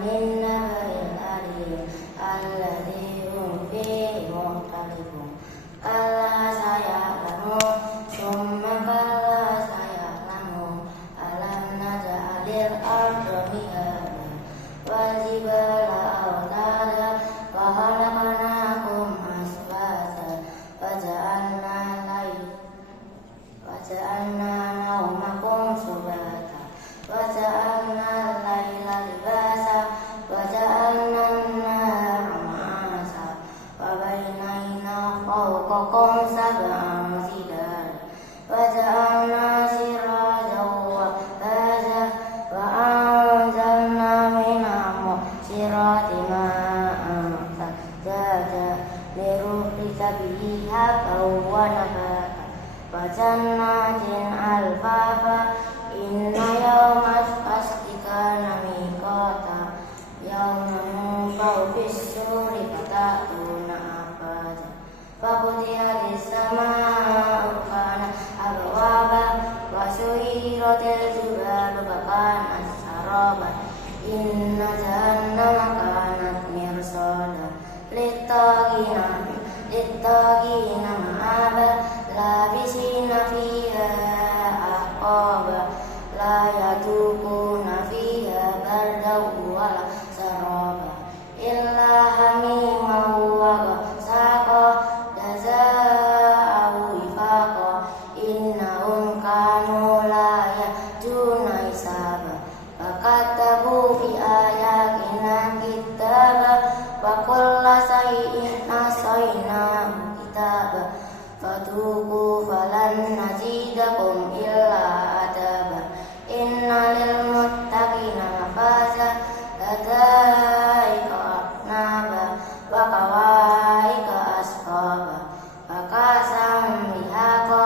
anin naba'il adzim alladzi hum fihi mukhtalifun kalla saya'lamun summa kalla saya'lamun alam naj'alil arda mihada wal jibala awtada wa khalaqnakum aswata wa ja'alna nawmakum subata wa ja'alna al-laila libasa wa ja'alna an-nahara ma'asa wa bainayna fawqakum sab'an shidada wa ja'alna sirajan wahhaja wa anzalna minas mu'sirati ma'an sajjaja lirukhrija bihi habban wa nabata wa jannatin alfafa inna yawmas fasli kana miqata yawma yunfakhu fis-suri fata'tuna afwaja fafutihatis samaa'u kanat abwaba wa suyyiratil jibalu fakanat saraban inna jahannama kanat mirsada littaqina ma'aba labisina fiha ahqaba la yadukuna fiha bardan wala saraba illa hamiman wa ghasaqa jazaa'u wifaqa innahum kanu la yarjuna hisaba fakatabu fi ayatina kitaba wa kulla shay'in ahsaynahu kitaba fadhuqu falan nazidakum illa adaba inna lil muttaqina mafaza ladaika afnaba wa kawaika asfaba wa kasam mihaqa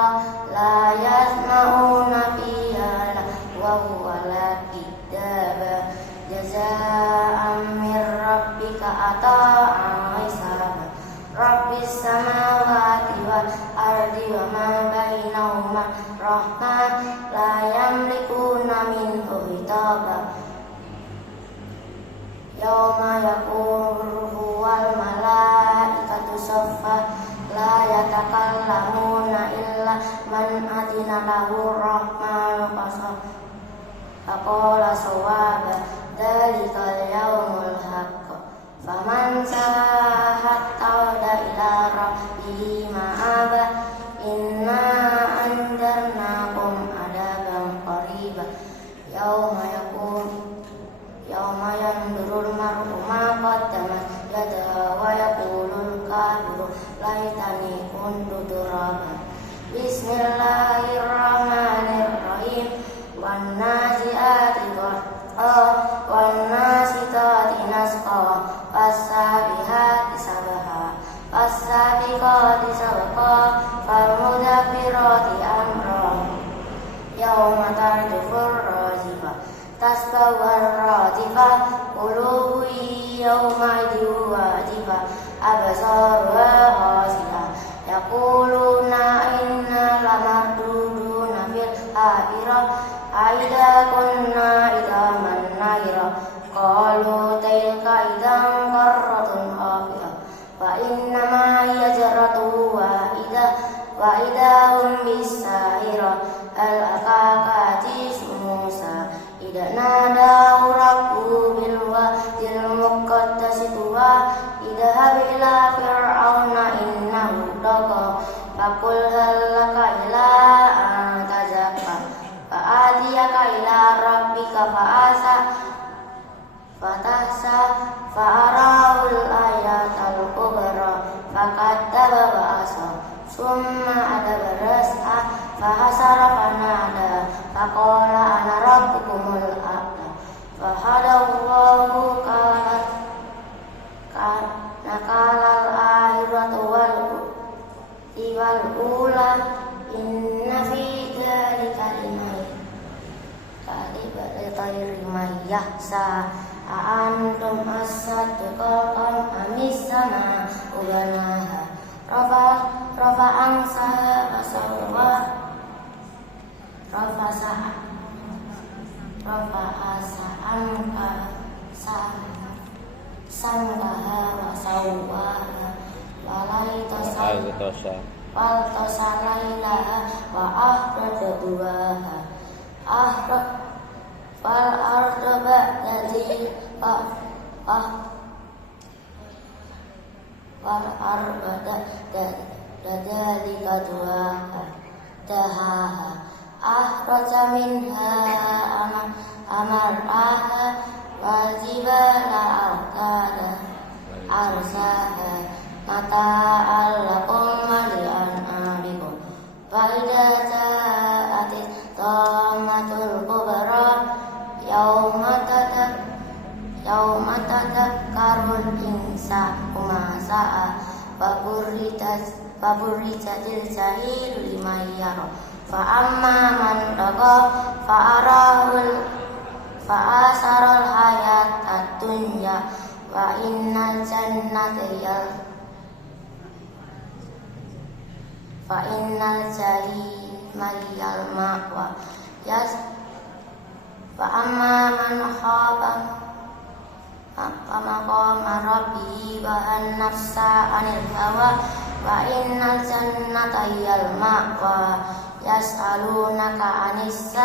la yasma'una fiha wa huwa lakidaba jazaa'an min rabbika ata'an hisaba rabbis samawati wal ardi wa ma bainahuma rahman la yamlikuna minhu hitaba yawma yaqulu wal malaikatu saffa la yatakallamuna illa man adina lahu rahmanu faqala sawaba dalikal yawmul haqq faman sa'ahatta ila rabbihi ma'aba inna andarnakum adaban qariba yawma yandurul mar'u ma qaddamat yadahu wa yaqulul kafiru laitani kuntu turaban bismillahirrahmanirrahim wan nazi'ati gharqa wan nasitati nasqa was-sabihati sabha was-sabiqati sabqa fal-mudabbirati amra yawma tarjufur rajifa tasbawar rajifa qulubu yawma idhin wajifa absaruha khashi'ah yaquluna inna lamarduduna fil akhirah aidha kunna idhaman nakhirah qalu tilka idzan qarratun khafiyah fa innama hiya jarratun wahidah wa idahum bis-sahirah al-aqaqati Musa idza nadahu rabbuhu bil wadil muqaddasi tuwa idhab ila fir'auna innahu tagha faqul hal laka ila an tazakka fa'atiyaka ila rabbika fa'arahul ayatal kubra faqaddaba ba'asa summa adabara yas'a fahasara fanada faqala ana rabbukumul a'la fahadallahu nakalal akhiratu wal ula inna fi dzalika liman yahsa antum asaddu qalqan amis sama ubanaha rafa angsa asarwa rafa asa angka sa samkaha wa sawwaha Al-Tosha waltosa lailaha wa akhraja duhaha fal arda ba'dati wal arda dadalika duhaha dahaha akhraja minha amaraha wal jibala arsaha mata'al lakum wa li'an'amikum wa idza ja'atit tammatul kubra yauma tadakkarul insanu ma sa'a wa burrijatil jahilu liman yara fa amma man taqa fa'asaral hayatad dunya wa innal jannata jahima hiyal ma'wa wa amma man khafa maqama rabbihi wa an-nafsa 'anil hawa wa innal jannata hiyal ma'wa yas'alunaka 'anis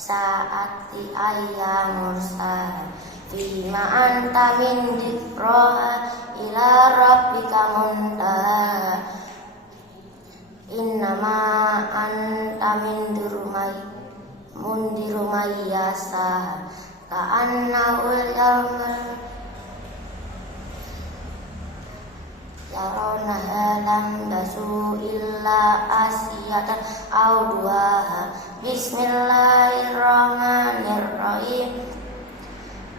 sa'ati ayyamur sa'a fima anta min dzikraha ila rabbika muntaha innama anta mundiru may yasa ka'annahu yarawnaha lam tasu illa asiyatan aw duhaha bismillahirrahmanirrahim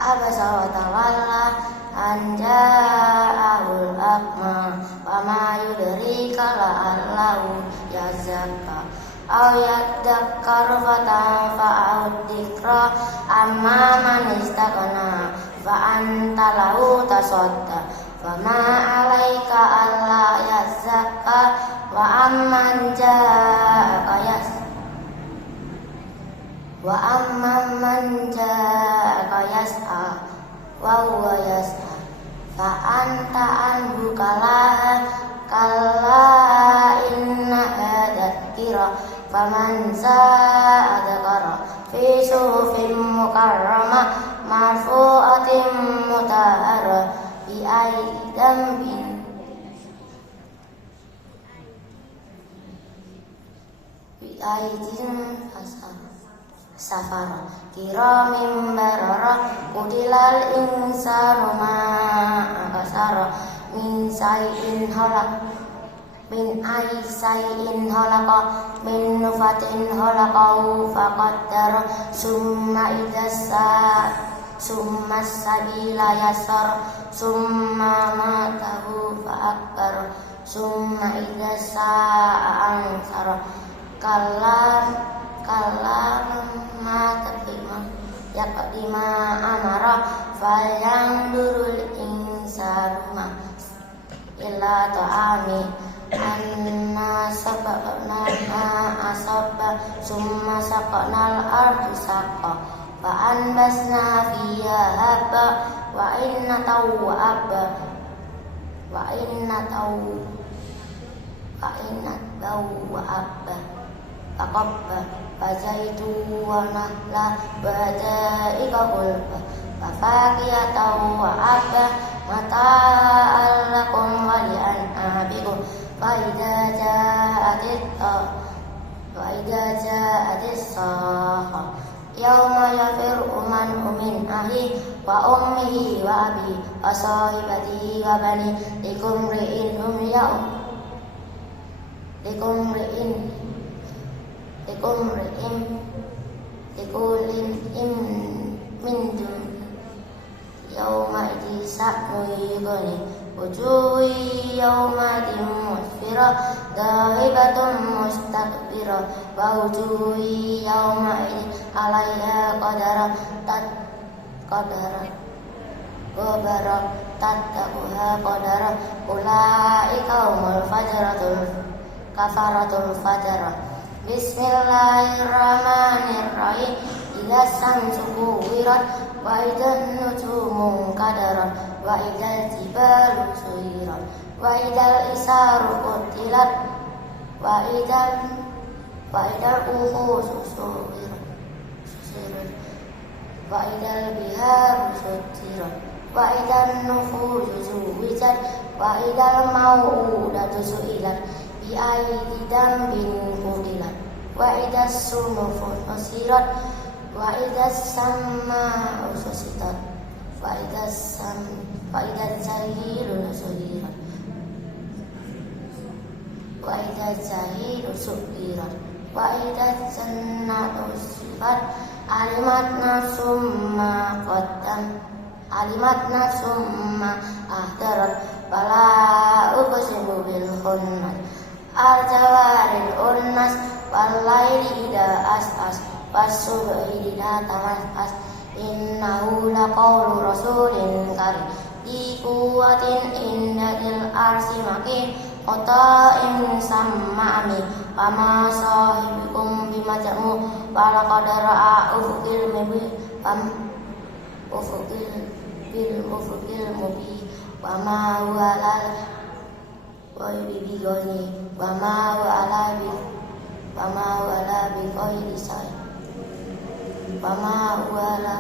abasa wa tawalla an ja'ahul a'ma wa ma yudrika la'allahu yazakka aw yadhakkaru fatanfa'ud dzikra amma man istaghna fa anta lahu tasadda wa ma 'alaika alla yazakka wa amman ja'aka yas'a wa huwa yas'a fa anta anhu kalla innaha tadhkira faman sha'a dzakara fi suhufin mukarramah marfu'atin mutahharah bi aidin safara kiramin barara udilal insanu ma akasara min sayin halak min aisayin halaqa min nufatin halaqahu faqaddara summa sabila yasar summa matahu fa'akbar summa idza sa'a ansara kalam ma yaqdima amara fayanzurul insanu ma illa ta'ami anna sabaqna asabba summa saqnal ardu saqqa fa anbasna fiha habba wa inna tawwaba faqabba fazaitu wa nahla badaika qulba fafakiyatahu wa abba mata'al lakum wa li'an'abikum fa idza ja'atis saha yauma yafirru man min ahli wa ummihi wa abi wa sahibatihi wa bani likulli min dun yauma idin sa'nu yughni wujuhi yauma idin musfira dahibatun mustakbira wa wujuhi yauma idin alaiha qadara tattaquha qadara ulaika humul kafaratul fajara bismillahirrahmanirrahim idza samsu kuwirat wa idzan nujumu kadarat wa idzal jibalu suyirat wa idzal isaru qutilat wa idzal uhusu suyirat wa idzal biharu sutirat wa idzan nufusu zuwijat wa idzal mau'udatu su'ilat bi ayyi dambin qutilat wa idzas sunufu nusirat wa idzas samaa'u susitat wa idzas jahilu suyirat wa idzal jahilu suyirat wa idzal jannatu sifat alimat nafsum ma ahdarat fala uqsimu bil khunnas al jawaril unnas wal laili idza as'as was subhi idza tanaffas innahu laqawlu rasulin karim di quwwatin indatil arsy makin qata'in sam'ami wa ma sahibukum bimajmu wa laqad ra'ahu ufukil mubin wa ma huwa la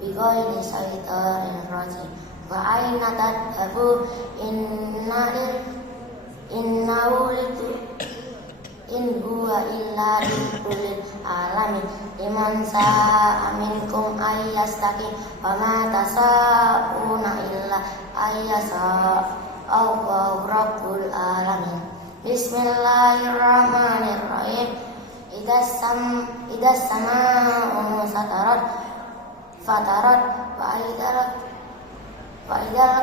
bi ghairi syaitanir rajim wa aina tadhabu in huwa illa lil alamin liman sa'a minkum ayyastaqim wa ma tasa'una illa ayyasa Allahu rabbul alamin. Bismillahirrahmanirrahim. Idzas samaa'u fatarat wa idzal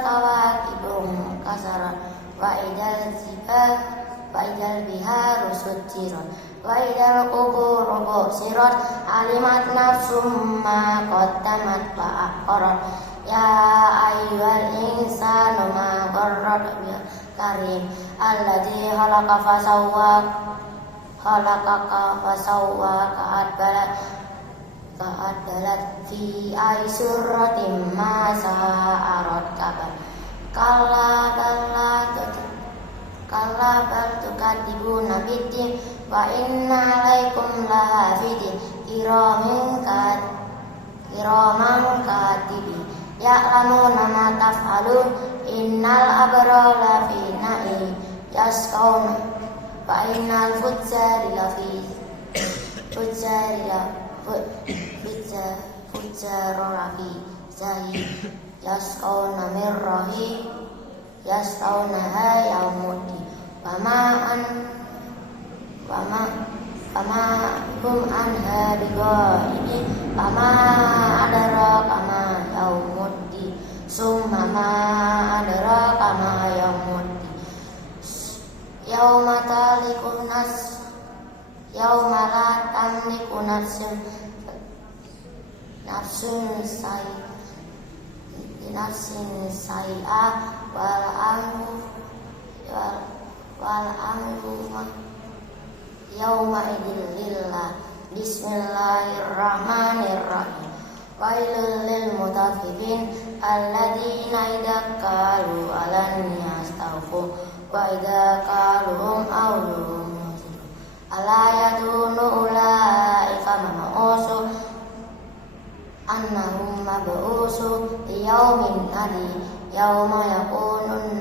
kawakibu kasarat wa idzal biharu sujirat wa idzal quburu busirat alimat nafsum ma qaddamat wa akharat ya ayyuhal insanu ma gharraka bil karim alladzi khalaqaka fasawwaka ka'adalat fi aisuratin ma sa'arat kabar kalla bal tukadzibuna biddin wa inna alaikum lahafidin kiraman katibin ya'lamuna ma taf'alun innal abrara fi na'im yasqawna wa innal fujjara lafi zahid yasqawna min rahim yasqawnaha yaumuddin Fama hum anha bighaibin fama adraka ma yaumuddin summa ma adraka ma yaumuddin yauma la tamliku nafsun say'a wal amru yauma idil lillah. Bismillahirrahmanirrahim. Wailul lil mutaffifin alladzina idza qalu 'alan yastawfu wa idza qaluhum awlum ala yadunu ulaika ma'usu annahum mab'usu liyaumin adi yauma yakunun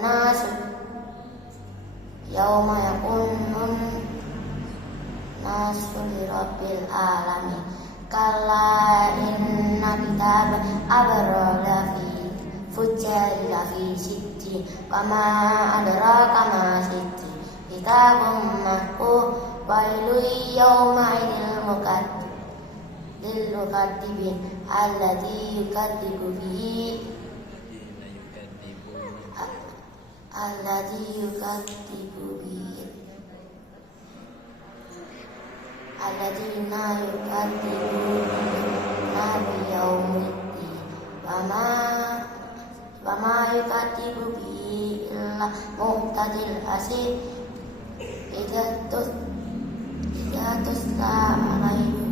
nasu lirabbil alamin kalla inna kitab abrara fi fujjari lafi sijjin wa ma adraka ma sijjin kitabun mahfuz wailul yawma idil mukaddibin alladzi yukadzibu bihi alladzina yukadzibuna biyaumiddin wa ma yukadzibu bihi illa mu'tadil asim idza tusla alaihi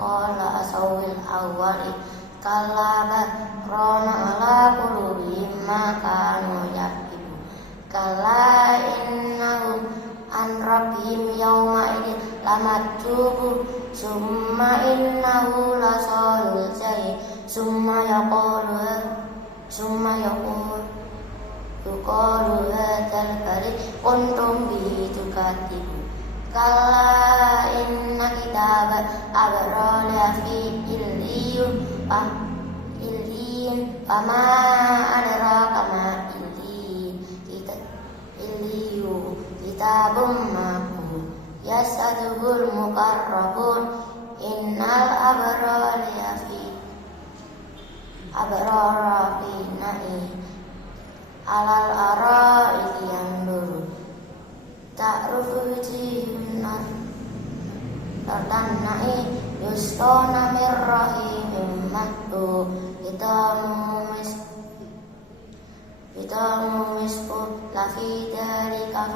qala asawil awwali kalla bal rana ala qulubihim ma kanu yaksibu kalla innahum an rabbihim yawma idin lamatjubu summa innahu lasalul jahim summa yuqalu hadzal bari kuntum bihi tukatibu kalla inna kitabal abrari fi illiyyin fama adraka ma illiyyin kitabun maqum yasaduhul muqarrabun innal abrara fi na'im alal ara'iki yanzurun ta'rufu wujuhum tartanna'i yusqawna min rahimin mahdud khitamuhu miskun lafi dzalika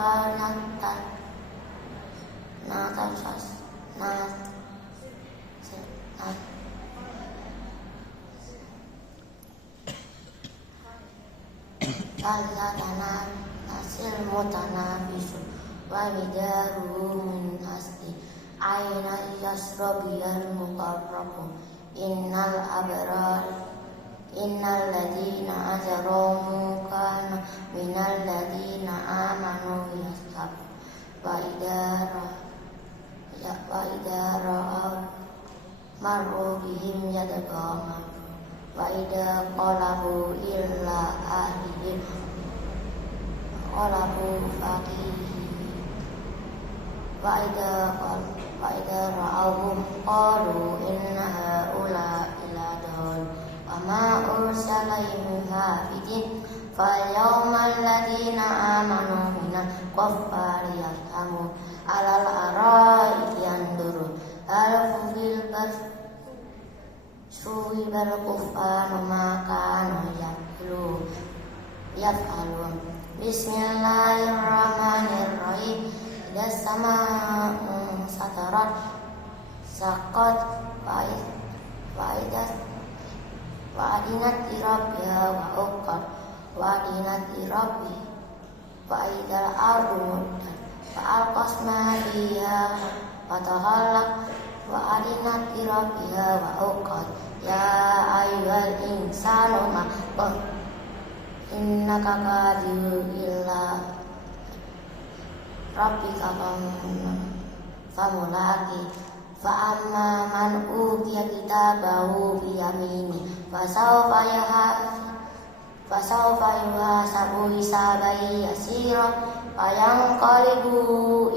kalla nasil mutanafisu wa midaruhu min hasdi aina yasrabiyal muqarrabun innal ladina ajramu kana minal ladina amanu yashabu wa idara maru bihim yadaghamadu wa idza qalabu illa ahlihim qalabu faqihi wa idza ra'awhum qalu inna haula'i ladallun wa ma ursilahum hafidin falyawmal ladina amanu minal kuffari yadhamun alal ara'iki yanzurun hal fil suwibal kufanu makanu yaf'alun bismillahirrahmanirrahim idas sama'u satarat saqat wa'adinat irabbiha wa'uqat wa'adinat irabbi wa'idal ardu muddan fa'alqasma biha fatahallak wa'adinat irabbiha wa'uqat ya ayyuhal insanu ma innaka kadihun illa rabbika famulaki fa'amma man utiya kitabahu biyamini fasawfa yuhasabu hisaban yasira fayanqalibu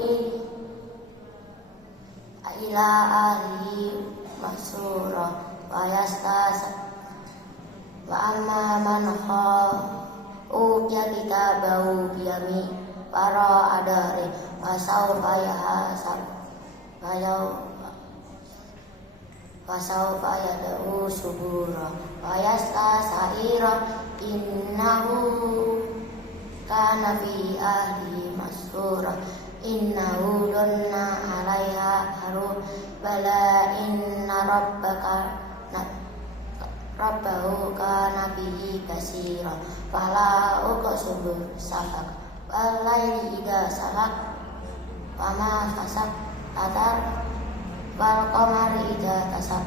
ila ahlihi masrura wa amma man utiya kitabahu biyamini para adare fasawfa yad'u subura wa yastasira innahu kana fi ahli masrura innahu dhanna 'alaiha harun bala inna rabbahu kana bihi basira fala uqsimu safaq walaili idza salak wama fasak wal qamari idza tasaq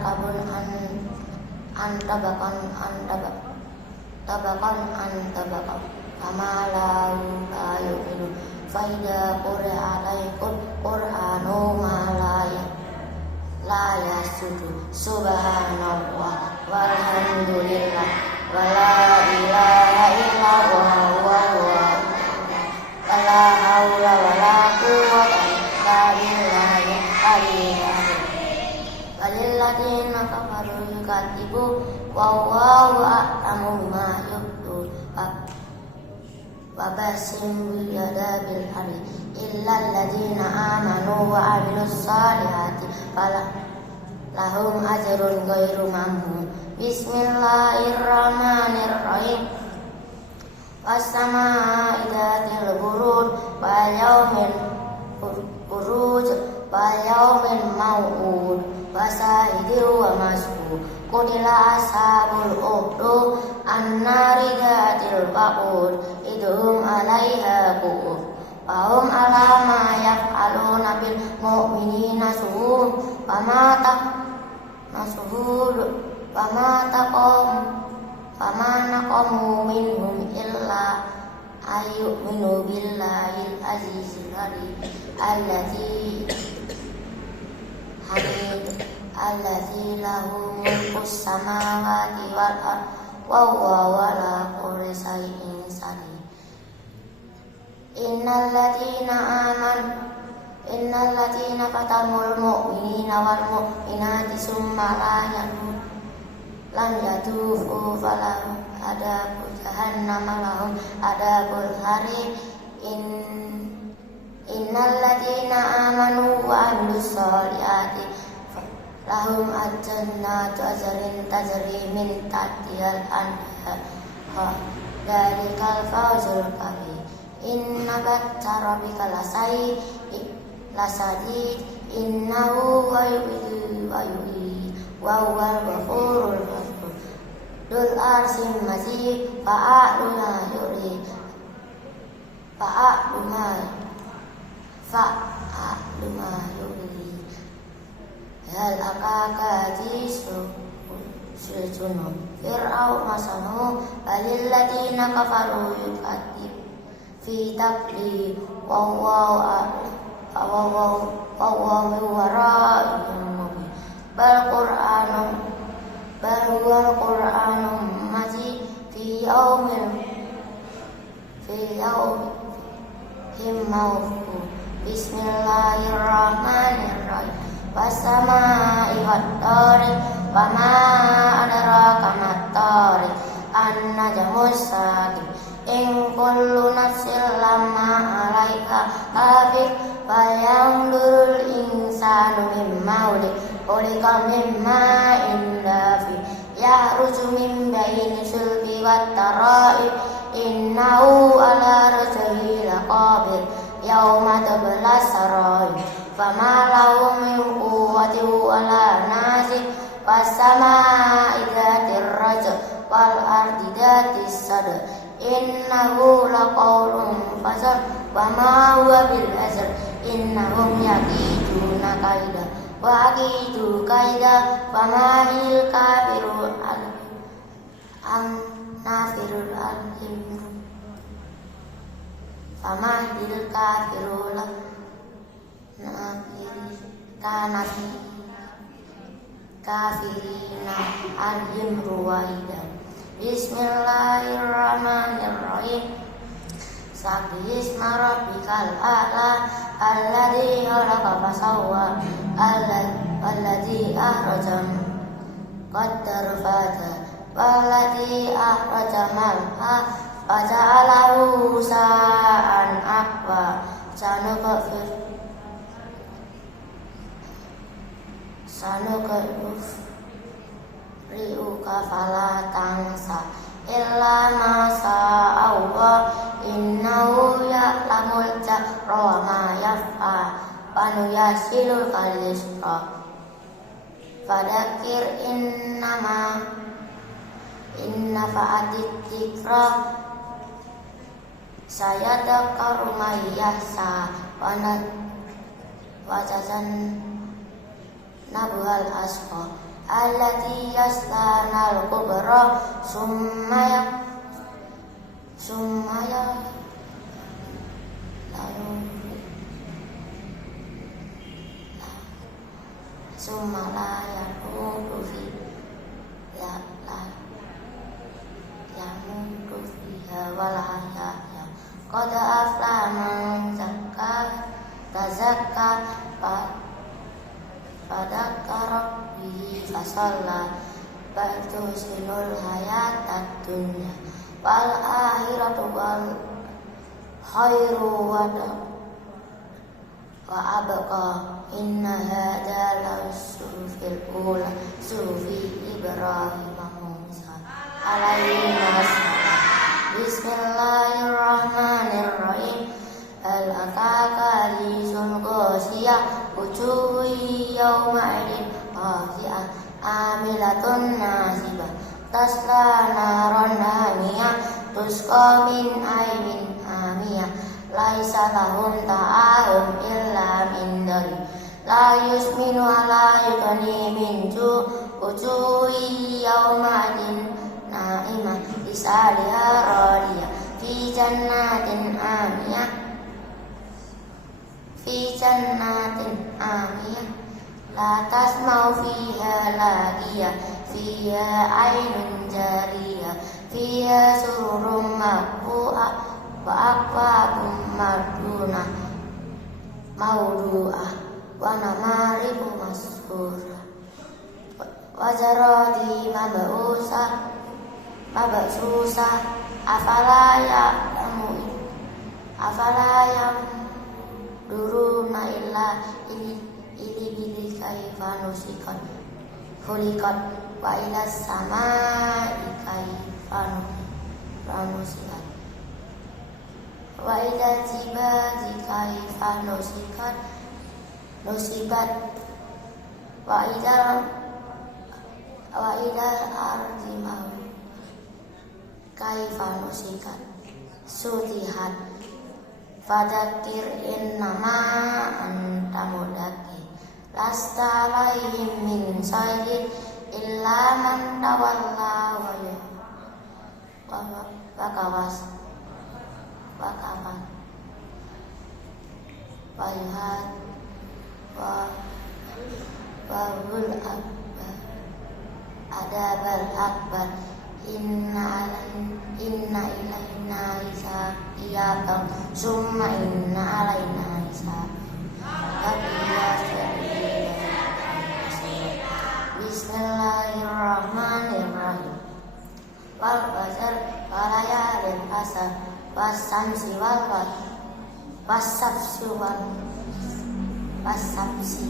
kabun an tabaqan kama la yu'minu fa idza quri'a alaikum qur'anu ma la yasudu subhanallah walhamdulillah wa la ilaha illallah wala haula wala quwwata illa billahil aliyyil azim walilladzina kafaru yukatibu wallahu a'lamu bima yubdun wa basim bil hari illa alladzina amanu wa 'amilus salihati lahum ajrun ghairu mamnun bismillahirrahmanirrahim was-samaa'i dzatil buruj wal yawmil maw'ud wasahidin wa mas'ud. Qutila ashabul ukhdud annari dhatil waqud idhum 'alaiha qu'ud fahum 'ala ma yaf'aluna bil mu'minina suhud fama naqamu minhum illa ayyuminu billahil azizil hakim alladzi lahu mulkus samawati wal ard wa huwa ala kulli shay'in qadir. Innal ladzina fatanul mu'minina wal mu'minati summa lam yatufu falahum adabul jahannam lahum adabul harim. Innal ladzina amanu wa amilus solihati lahum jannatu adnin tajri min tahtihal anhar dzalikal fawzul kabir. Inna batsha rabbika lasadid innahu wa yu'midu wa yu'id wa huwal ghafurur rahim. Dul arsim mazid fa'alu ma yurid hal akaka jisu sujunu fir'au masanu balil ladina kafaru yukatib fi tabli wa wara'ihim bal huwa qur'anum majid fi yawmin maw'ud. Bismillahirrahmanirrahim. Wassama'i wat-thariq wa ma adraka mat-thariq an-najmus saqib in kullu nafsin lamma 'alaiha hafiz falyanzuril insanu mimma khuliqa mimma dafiq yahruju min baini sulbi wat-tara'ib innahu ala raj'ihi laqadir yauma tabla sarair fama lahu min quwwatin wala nasir was-samaa'i dzatir raj'i wal ardi dzatis sadr innahu laqawlun fasl wa ma huwa bil hasr innahum yakiduna kaida wa akidu kaida fama lil kafirun nafirul alim fama lil kafirun kafirina alim ruwaidan. Bismillahirrahmanirrahim. Sabbihisma rabbikal a'la alladzi khalaqa fasawwa alladzi akhraja qaddara fahada walladzi akhraja mar'a faja'alahu sa'an aqwa riuka fala tansa illa ma sa'allah innahu ya'lamul jahra wa ma yaf'a panuyassilul kalisra fadakir inna fa'atit dzikra sayadakaru may yahsa wajazan nabuhal asqa allati yaslanal kubra summaya la yamutu fiha wala yahya qad aflaha man tazakka fadzakara bihi fasalla bal tusinul hayatad dunya wal akhiratu wal khairu wa abqa inna hadza la sufil ula sufi Ibrahim Musa alaihi wassalam. Bismillahirrahmanirrahim. Hal ataka hadisul ghasiyah wujuhun yawma idin amilatun nasibah tasla naron hamiyah tusqa min ainin amiyah laisa lahum ta'ahum illa min dari la yusminu ala yughni min wujuhi yawmadin na'imah lisaliha radiyah fi jannatin amiyah la tasma'u fiha lagiyah fiha ainun jariyah fiha sururun marfu'ah wa akwabun mardunah mawdu'ah wa namariqu masfurah wa zaradi mabsusah afala yamduruna illa ili kaifa nusikat wa ila samai kaifa nusikat wa ila jibali kaifa nusibat wa ila ardi mau kaifa nusikat sutihat fadzakir innama anta mudzakir lasta alaihim min sayyid illa man tawalla wa kawas walihat wabul akbar adabal akbar inna ilaina hisabiyabam summa inna alaina hisab bismillahirrahmanirrahim wal fajr walayalin asar wasamsi wasabsi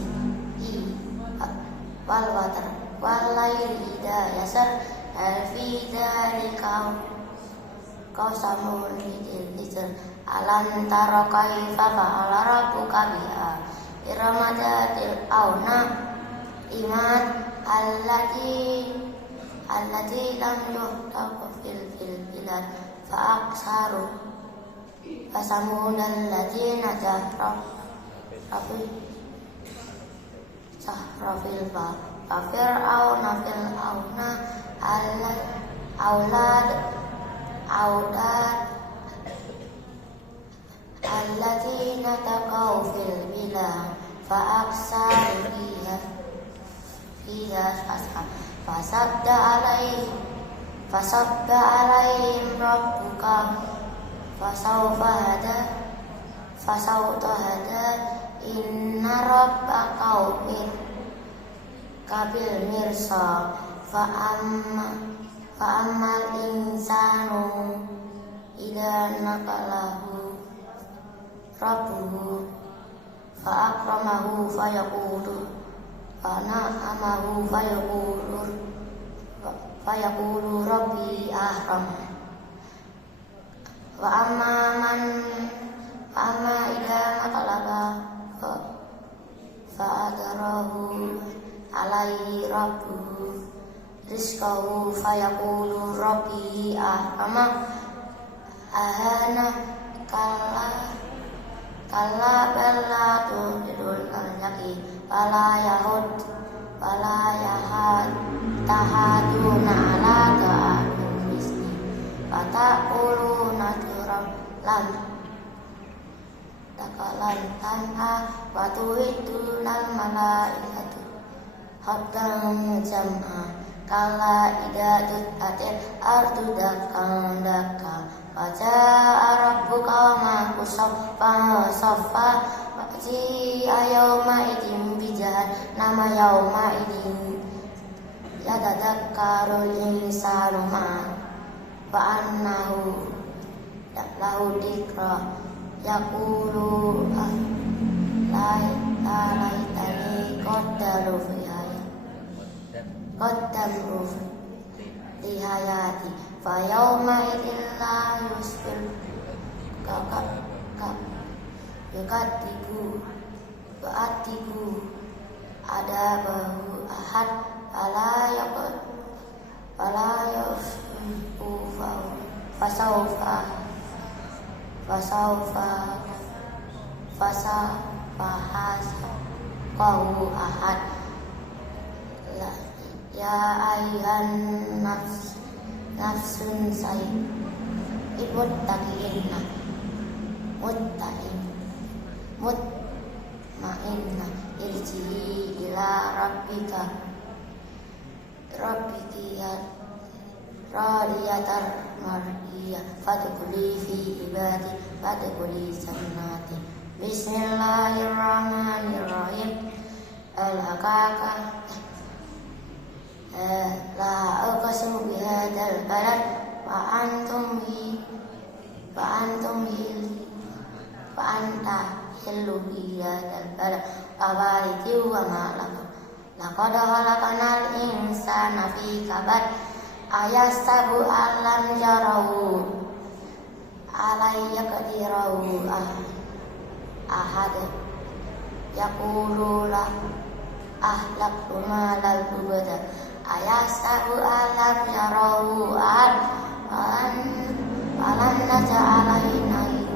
wal watr wal laili idza yasar fi dzalika qasamun lidil alam tara kaifa fa'ala rabbuka biha iramatil auna imad allati lam yuhtaq fil bilad fa'aksaru fasamun alladziina sahrafil fir'auna fil auna aulad alladziina taqaw fil bilad fa'aksaru fiha fasabba alaihim rabbuka fasawfa hada inna rabbaka kabil mirsa fa'ammal insanu idza naqalahu rabbuhu fa'akramahu fayaqulu na'amahu fayaqulu rabbi ahram wa amma idza maqalaba fa'adarahu alaihi rabbuhu rizqahu fayaqulu rabbi ahana kalla balla tudul aljaqi wala yahad tahaduna ala ta'amin misli fataquluna turam lam takalan tanha wa tuhidunal malaikatu haddam jam'a kalla idza tu'atil ardu dakkan faja'a rabbuka ma'ahu saffa waji'a yawma idin bijahannama yawma idin yatadakkarul insanu wa annahu lahu dzikra yaqulu la laitani qaddaru fi qaddaru li hayati fa yawma idin la yusbil yukatibu adabahu ahad fala yaqut fala yusfu fasawfa ahad. Ya ayuhan nafsun muttaqinna mutmainna irji'i ila rabbiki radiyatar mardiyah fadkhuli fi ibadi fadkhuli jannati. Bismillahirrahmanirrahim. Al-hakaka la uqsimu bihadzal balad wa anta hillu bihadzal balad abaliti wa ma laqad khalaqnal insana fi kabad ayasabu alam yarahu alayya qadirahu ahad yaqulu la ahlaktu malal lubada ayasabu alam yarahu alam naja'alainai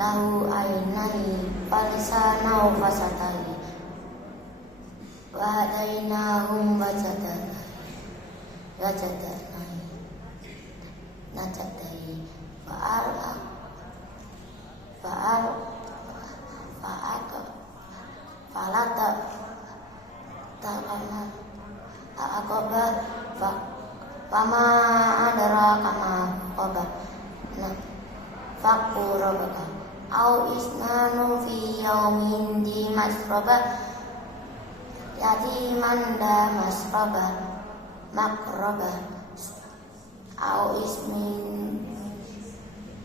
lahu ainai falisanahu fasatai wa hadainahum najadai falata aqaba fama adraka ma aqaba faqu rabbaka au isnanu fi yaumin di masraba yatiman da masraba makraba au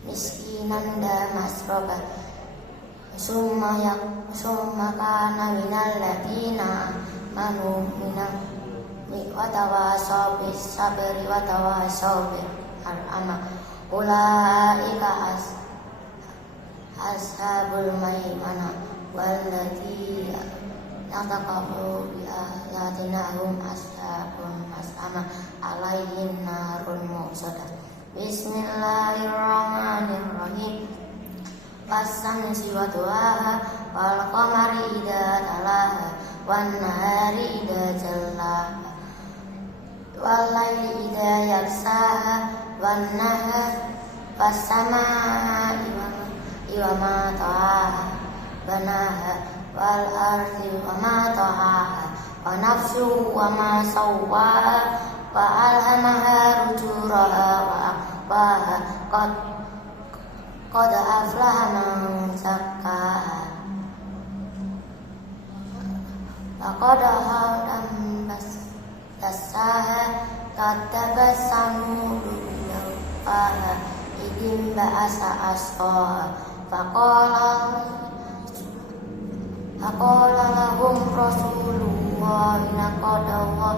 miskinan da masraba summa kana minal ladina manu minal watawasaw bis sabri watawasaw bil ama ulaika ashabul maimana wallati yataqabu bi ayatina hum ashabun mas'ama alaihim narun muqsadah. Bismillahirrahmanirrahim. Was-samsi wa duhaha wal qamari idza talaha wan nahari idza jallaha wal laili idza yaghshaha wan nahari was-samaa'i wa ma ta'aha banaha wal ardi wa ma ta'aha wa nafsu wa ma sawwaha wa alhamaha rujuraha wa aqwaha qad aflaha man zakkaha wa qad khaba man dassaha kadzdzaba samud billahi idin ba'asa asqaha faqala lahum rasulullah naqadahu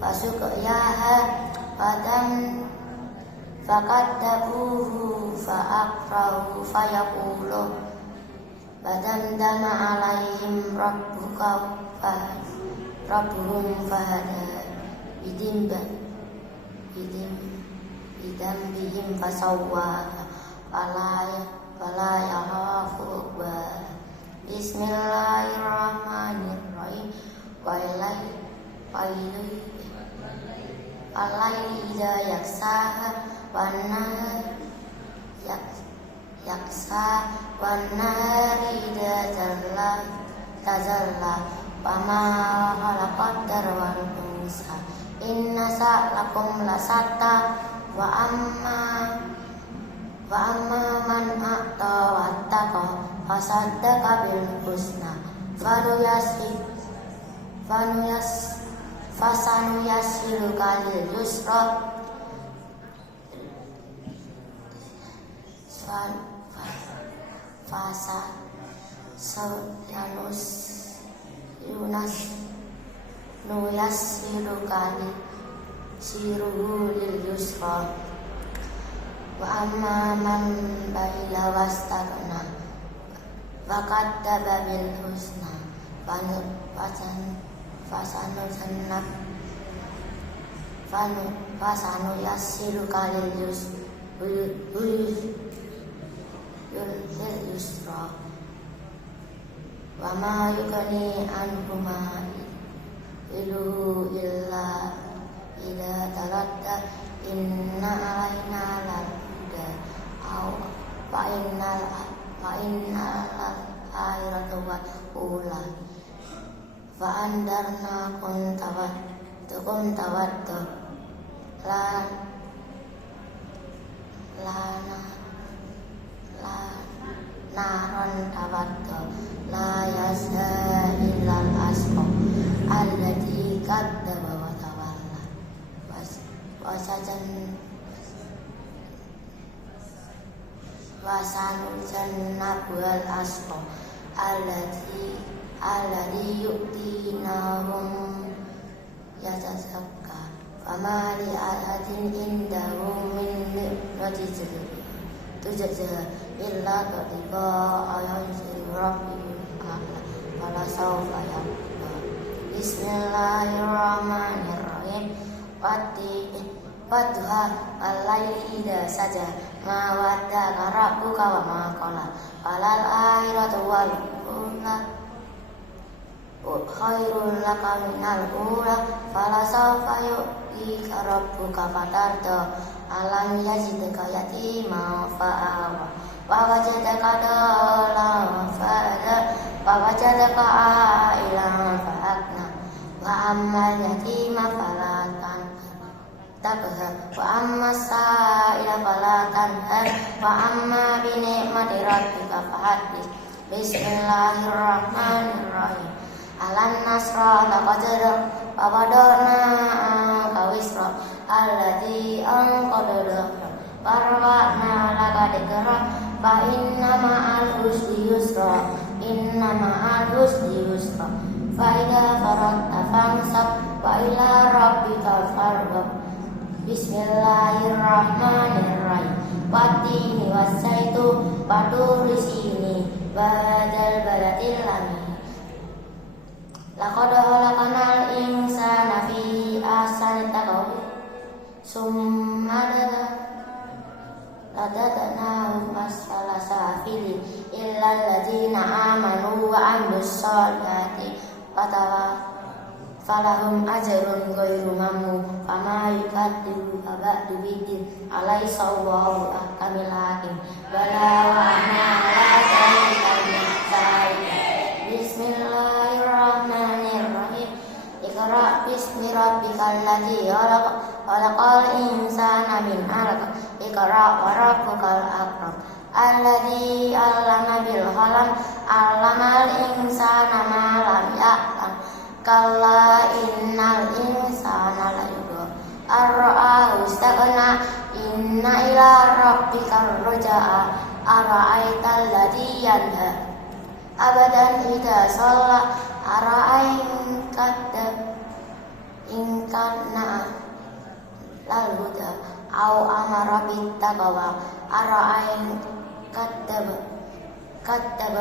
fasuqyaha fakadzabuhu fa'aqrahu fayaqulu badamdama alaihim rabbuhum fahada bidambihim fasawwaha fala yakhafu uqbaha. Bismillahirrahmanirrahim. Walaili idza yaghshaha wan nahari idza tazalla wa ma khalaqad dzarra wal unsa inna sa'lakum lasatta wa amma man a'ta wattaqa fasaddaqa bil husna fasanuyassiruka lil yusra nuyassiruka lil yusra wa amma man baila wastagna faqad bil husna fasanu yasiru kalil yusra wa ma yukani anhuma ilu illa ida taradda inna alaina lal huda au wa innal akhirata wa ula fa andarna kun tawaddu la naron tawaddu la yasha illal asqa alladhi kadzdzaba wa tawalla wasanujannabul asqa alladhi yu'tinahum yatazakka fama li ahadin indahu min ni'matin tujza illa qadiba ayati rabbil fala sawfa yarda. Bismillahirrahmanirrahim. Wadduha al-laili idza saja ma waddaka rabbuka wa ma qala falal akhiratu wal ula khairul laka minal ula fala sawfa yu'tika rabbuka fatarda alam yajidka yatima fa'awa wa wajadaka dhalan fa'ada wa wajadaka ailan fa'agna wa ammal yatima fala tanhar wa amma sa'ila fala tanhar wa amma bi ni'mati rabbika fahaddits. Bismillahirrahmanirrahim. Alam nasra laqad wa wada'na kawisra alladzi anqadha dhahrak warwa'na laka dhikrak fa inna ma'al usri yusra fa idza faragta fansab wa ila rabbika farghab. Bismillahirrahmanirrahim. Wattini wassaitu waturi sini badal baladil amin. Laqad khalaqnal insana fi ahsani taqwim summa radadnahu asfala safilin illa alladzina amanu wa 'amilus sholihati falahum ajrun ghairu mamnun fama yukadzibuka ba'du biddin alaysa Allahu ahkamul hakim bala wa ana ala dzalika Bismillahirrahmanirrahim. Iqra bismi rabbikal ladzi khalaqal insana min 'alaq Iqra wa rabbukal akram alladzi 'allama bil qalam 'allamal insana ma lam ya'lam kalla innal insana layugha ar-ra'ahu istaghna inna ila rabbikar rujaa ara'aital ladzi yanha abadan idza shalla ara'ain kadzab in kana lal huda au amara bittaqwa ara'ain kadzaba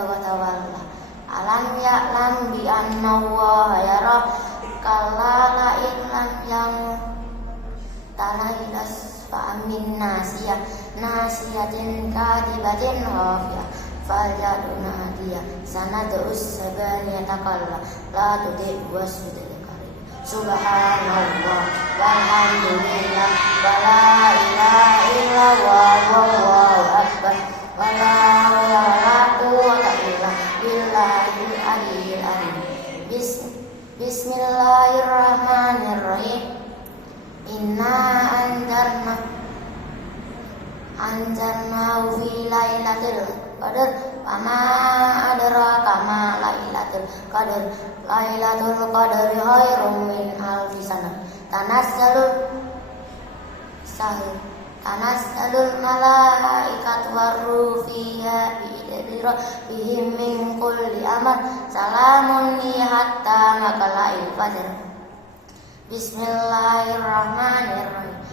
wa tawalla alam ya'lam bi anna Allaha yara kalla la illam yang talailas fa amin nasiyatin kadibatin hafiyah faljaduna dia sanadus sabaniyata kalla la tudhi wasjud subhanallah walhamdulillah wala ilaha illallah wallahu akbar wala hawla wala quwwata illa billahil aliyyil azim. Bismillahirrahmanirrahim. Inna anzalnahu fi lailatul qadr wa ma adraka ma lailatul qadr lailatul qadri khairum min alfi sanah tanazzalul malaikatu warruhu fiha bi'idzni rabbihim min kulli amr salamun hiya hatta matla'il fajr. Bismillahirrahmanirrahim.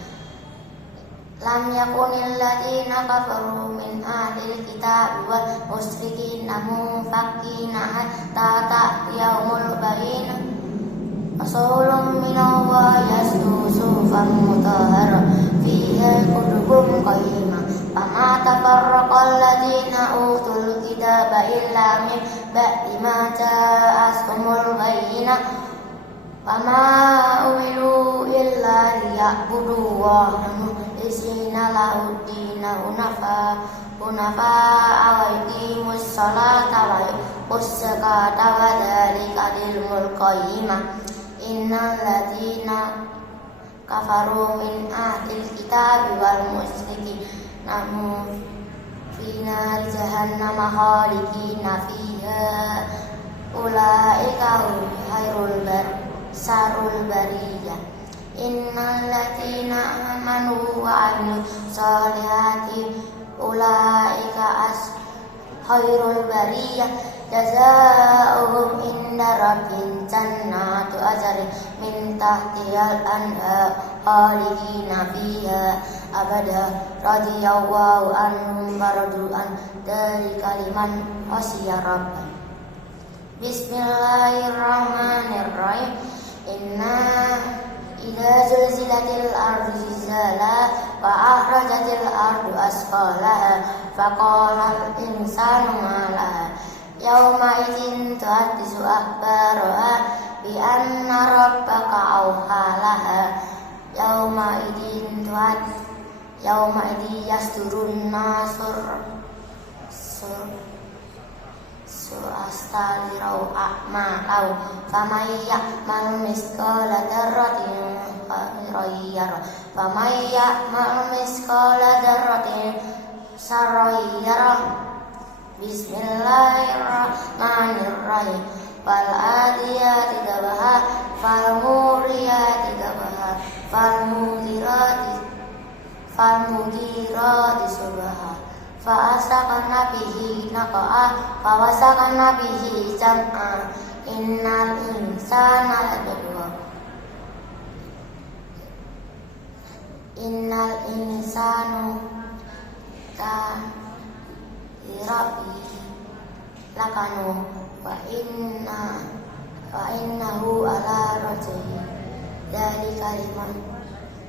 Lam yakunil ladzina kafaru min ahlil kitab wal musyrikin munfakkina hatta ta'tiyahumul bayyinah Rasulun minallah yaslu sufan mutahhara fiha kutubun qayyimah fama tafarraqal ladzina utul kitaba illa min ba'di ma ja'ahumul bayyinah fama umiru illa liya'budullaha mukhlisina lahud-dina hunafa'a wa yuqimus salata wa yu'tuz zakata wa dzalika dinul qayyimah. Innal ladzina kafaru min ahlil kitabi wal musyrikina fi nari jahannam khalidina fiha ulaika hum sarul bariyah. Innal ladzina amanu wa 'amilus solihati ulaika khairul bariyah jazaohum inda rabbihim jannatu adnin min tahtihal anhar khalidina fiha abada radhiyallahu anhum wa radu an dzalika liman khashiya rabbah. Bismillahirrahmanirrahim. Inna idza zulzilatil ardu zilzalaha wa akhrajatil ardu asqalaha faqala al insanu ma laha yauma idzin tuhaddisu akhbaraha bi anna rabbaka awha laha yauma idzin yasdurun nasur surastalirau a'malau famayya mal miskala darratin khairan famayya mal miskala darratin sarayran. Bismillahirrahmanirrahim. Fal adiyati dabha fal muriyati dabha fal mudirati subha fa asaqna bihi naqa'a fa wasaqna bihi jam'a. Innal insanu kan rabbi lakanu wa innahu ala rajhi dzalika liman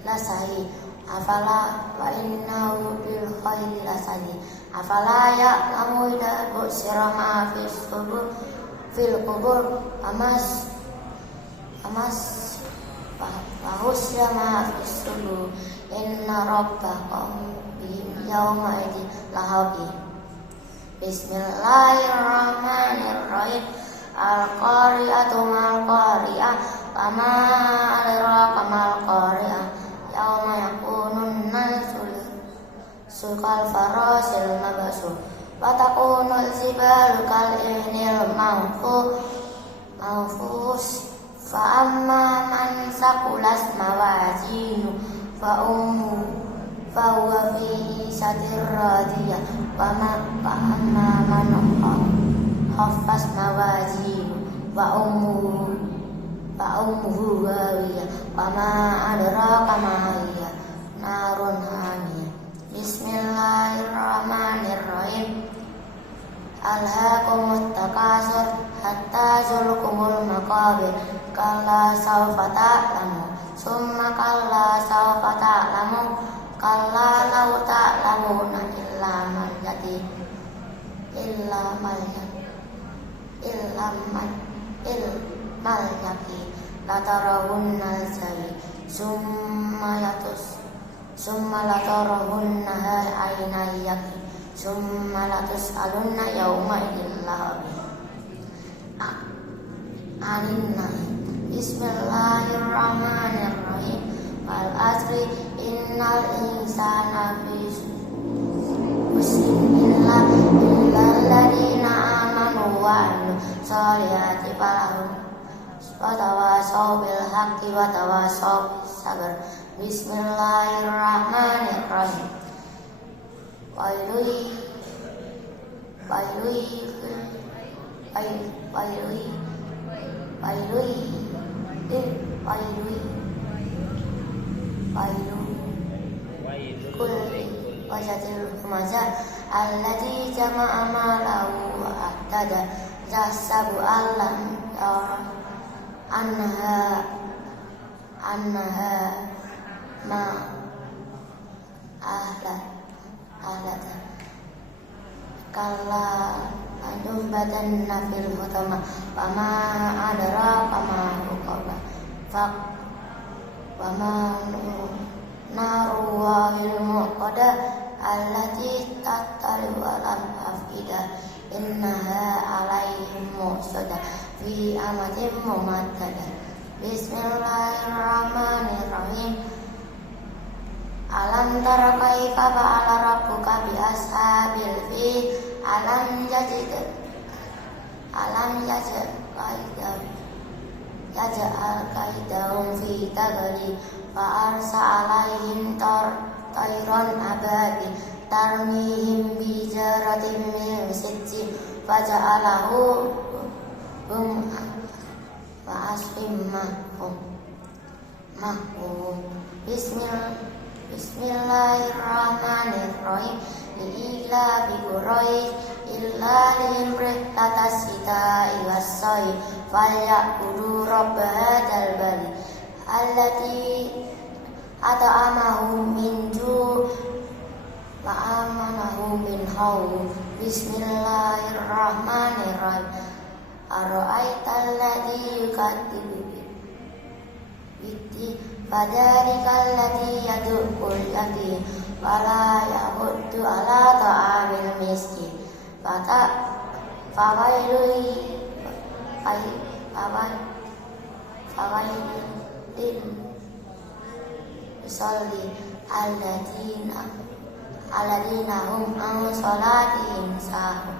lasahi afala wa innahu bil khairi lasahi afala ya'lamu idza bu'sira ma fil qubur amas bahusya ma fis sudur inna rabbaka bihim yawma idin lahabih. Bismillahirrahmanirrahim. Al-qari'atu mal-qari'ah wama adraka mal-qari'ah yauma yakunun nasu kal farasil mabasu wa takunul jibalu kal ihnil manfus fa amma man saqulas mawazinu fa huwa fi satir radiyah wa amma man hafas mawazinu wa ummuhu hawiyah wa ma adraka ma hiya narun hamiyah. Bismillahirrahmanirrahim. Alhaakumut takasur hatta zulkumul maqabir kalla sawfa ta'lamu summa kalla sawfa ta'lamu kalla law ta'lamuna ilmal yaqin latarawunnal jahim summa latarawunnaha aynal yaqin summa latus'alunna yawma idin aninna. Bismillahirrahmanirrahim. Wal asri innal insana fi khusrin illa alladziina aamanu wa 'amilus solihati falahum wa tawasaw bil haqqi wa tawasaw bis sabr. Bismillahirrahmanirrahim. Kulli wajatil humazah alladzi jama'a malahu wa ahtada yahsabu allam anha ma ahlat kalla antum badan nafil mutama wama adara kama uqaba faq wama naru wahil muqada allati tattaliu alam afida innaha alaihim muqsada fi amatin mumaddada. Bismillahirrahmanirrahim. Alam tara kaifa fa'ala rabbuka bi ashabil fil alam yaj'al kaidahum fi tagli fa arsa alaihim tayron ababi tarmihim bi jaratin min sijjin faja'alahu wa asfim mahum. Bismillahirrahmanirrahim. Ila bi Quraish illa limrih tatasita iwasai falyakudu rabb hadzal bali allati at'amahum min ju' wa amanahum min khawf. Bismillahirrahmanirrahim. Ara'aital ladzi yukadzibu biddin fadzarikal ladzi yad'ul yatim wala yahuddu ala ta'amil miskin fawailul musallin alladina hum an salatihim sahun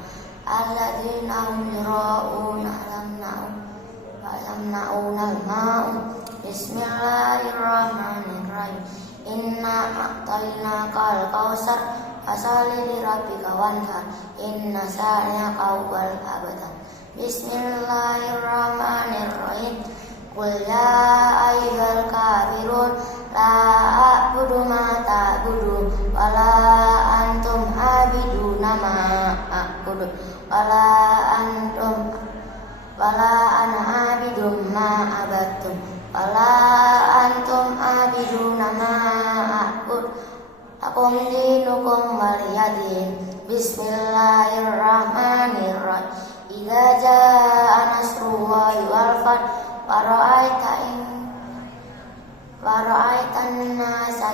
alladina hum yura'una yamna'una al-ma'un. Bismillahirrahmanirrahim. Inna a'tainakal kautsar fasalli li rabbika wanhar inna sa'yaka huwal abtar. Bismillahirrahmanirrahim. Qul ya ayyuhal kafirun la a'budu ma ta'budun wa la antum a'biduna ma a'budu wa la ana a'budu ma abattum wa la antum a'biduna ma a'budu lakum dinukum waliyadin. Bismillahirrahmanirrahim. Idza jaa nasrullahi wal fath wa ra'aitan nasa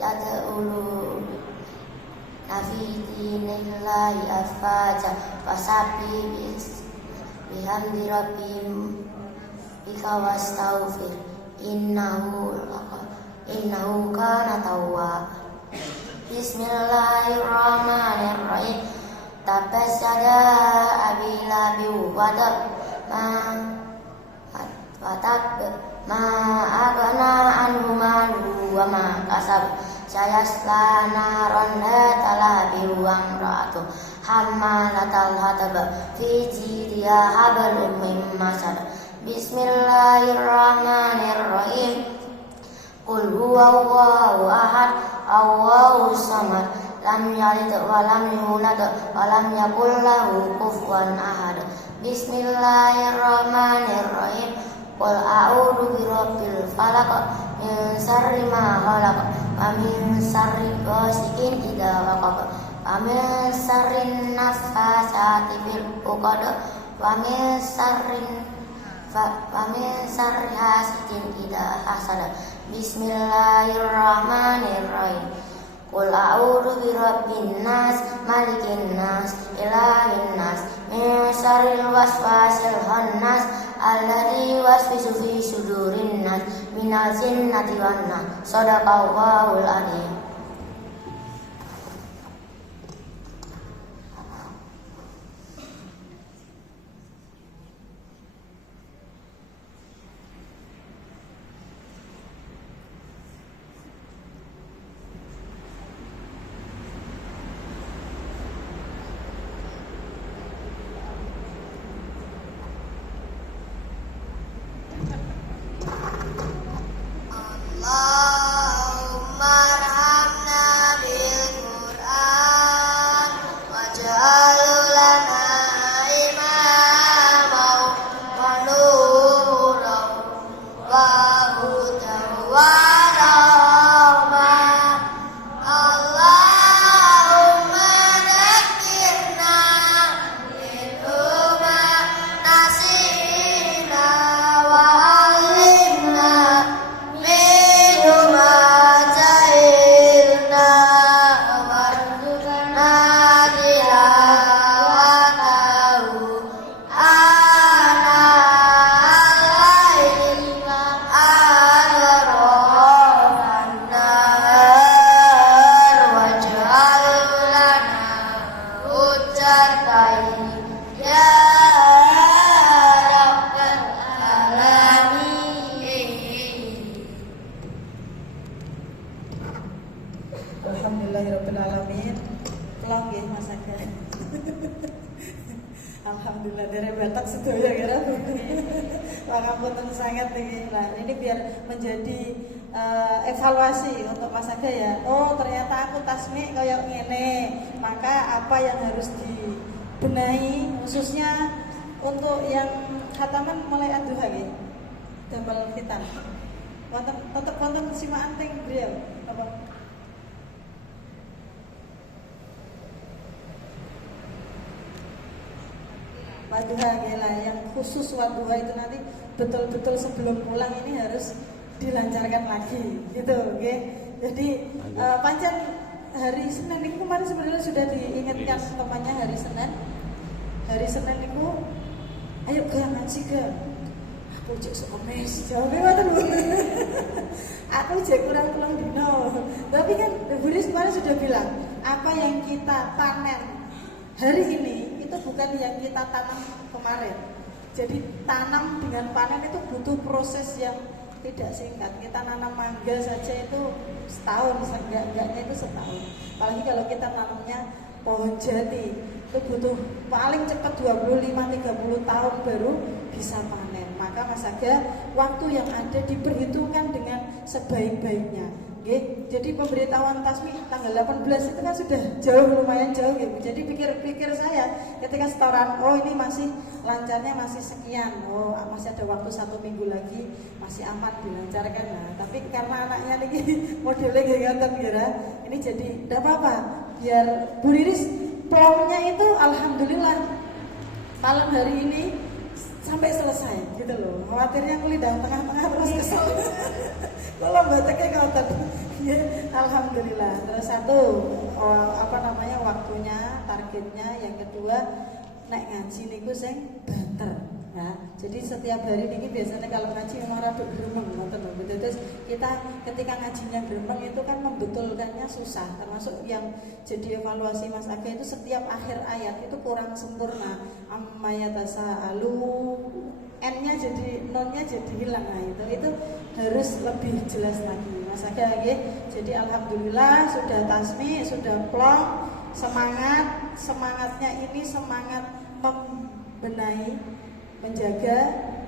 yad'uluna fi dinillahi afwaja fasabbih bihamdi rabbihim bika wastaghfir innahu kana tawwab. Bismillahirrahmanirrahim. Tabas yada abi lahabin wa tab ma aghna anhu maluhu wa ma kasab sayasla naran dzata lahab wa imra'atuhu hammalatal hatab fi jidha hablum min masad. Bismillahirrahmanirrahim. Qul huwallahu ahad Allahu samad lam yalid wa lam yulad wa lam yakul lahu kufuwan ahad. Bismillahirrahmanirrahim. Qul a'udzu birabbil falaq min syarri ma khalaq wa min syarri ghasiqin idza waqab wa min syarri naffasati fil 'uqad wa min syarri hasidin idza hasad. Bismillahirrahmanirrahim. Qul a'udzu birabbin nas malikin nas ilahin nas min syarril waswasil khannas alladzi yuwaswisu fi sudurin nas minal jinnati wan nas. Shadaqallahul adzim. Allahumma wa rahmah. Allahumma dzakirna minhuma nasina wa alimna minhuma jahilna warzuqna tilawatahu ana al-laili atrafan nahar waj'al lana hujjatain ya rabbal alamin. Alhamdulillahirabbil alamin. Pulang nggih Mas Aga. Alhamdulillah dari Batak sedaya kira. Pangapunten sangat niki. Nah, ini biar menjadi evaluasi untuk Mas Aga ya. Oh, ternyata aku tasmi kayak ngene. Maka apa yang harus dibenahi khususnya untuk yang khataman mulai adduha nggih. Damel fitan. Wonten tetep wonten simaan teng beliau. Apa? Wadduha lah, yang khusus wadduha itu nanti betul-betul sebelum pulang ini harus dilancarkan lagi gitu, oke? Jadi pancen hari Senin itu kemarin sebenarnya sudah diingatkan temannya hari Senin. Hari Senin itu ayo ke ngaji ke. Aku cek sekemes, jawabnya apa tuh? Aku cek kurang pulang dino. Tapi kan Buris kemarin sudah bilang apa yang kita panen hari ini itu bukan yang kita tanam kemarin. Jadi tanam dengan panen itu butuh proses yang tidak singkat. Kita nanam mangga saja itu setahun, enggaknya itu setahun. Apalagi kalau kita nanamnya pohon jati, itu butuh paling cepat 25-30 tahun baru bisa panen. Maka Mas Aga, waktu yang ada diperhitungkan dengan sebaik-baiknya. Okay. Jadi pemberitahuan tasmi tanggal 18 itu kan sudah jauh, lumayan jauh gitu. Jadi pikir saya ketika setoran, oh ini masih lancarnya masih sekian, oh masih ada waktu 1 minggu lagi, masih aman dilancarkan. Nah, tapi karena anaknya ini modelnya gak kira, ini jadi tidak apa-apa. Biar Bu Riris plongnya itu alhamdulillah malam hari ini sampai selesai gitu loh. Khawatirnya ngelidah tengah-tengah terus kesel. Kalau bateknya ngotot. Ya, alhamdulillah. Terus satu waktunya, targetnya. Yang kedua naik ngaji niku sing banter. Ya, jadi setiap hari ini biasanya kalau ngaji memang rada gremeng ngoten lho. Terus kita ketika ngajinya gremeng itu kan membetulkannya susah. Termasuk yang jadi evaluasi Mas Aga itu setiap akhir ayat itu kurang sempurna. Amma yatasaalu, N-nya jadi nonnya jadi hilang. Nah, itu harus lebih jelas lagi. Mas Aga nggih. Jadi alhamdulillah sudah tasmi, sudah plong, semangatnya ini semangat membenahi, menjaga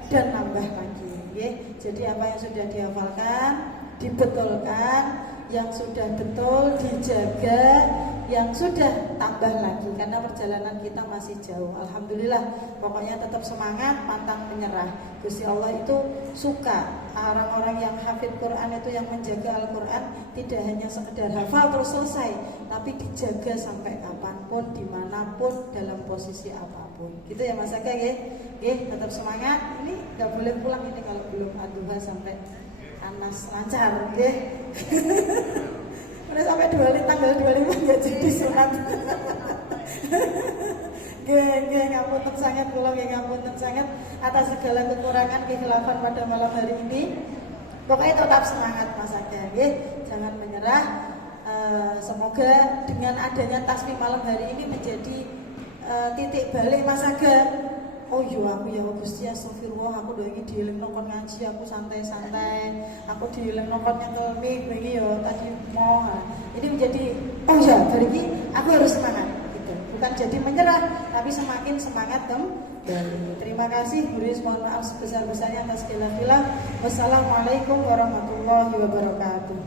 dan nambah lagi, okay? Jadi apa yang sudah dihafalkan dibetulkan, yang sudah betul dijaga, yang sudah tambah lagi karena perjalanan kita masih jauh. Alhamdulillah, pokoknya tetap semangat, pantang menyerah. Gusti Allah itu suka orang-orang yang hafid Quran itu, yang menjaga Al-Quran tidak hanya sekedar hafal terus selesai, tapi dijaga sampai kapanpun, dimanapun, dalam posisi apapun. Gitu ya Mas Aga ya. Tetap semangat. Ini nggak boleh pulang ini kalau belum adduha sampai Anas lancar, ya. Udah sampai tanggal 25 nggak jadi sunat. Ngapunten sangat kula, ngapunten sangat atas segala kekurangan kekhilafan pada malam hari ini. Pokoknya tetap semangat Mas Aga, ya. Jangan menyerah. Semoga dengan adanya tasbih malam hari ini menjadi titik balik Mas Aga. Oh iya aku ya Gusti astagfirullah, aku doa ini dieling nongkon ngaji, aku santai-santai, aku dieling nongkon nyetel mic begini ya tadi mau. Ini menjadi oh ya dari ini aku harus semangat gitu. Bukan jadi menyerah, tapi semakin semangat kembali. Terima kasih Bu Riris, mohon maaf sebesar-besarnya atas khilaf-khilaf. Wassalamualaikum warahmatullahi wabarakatuh.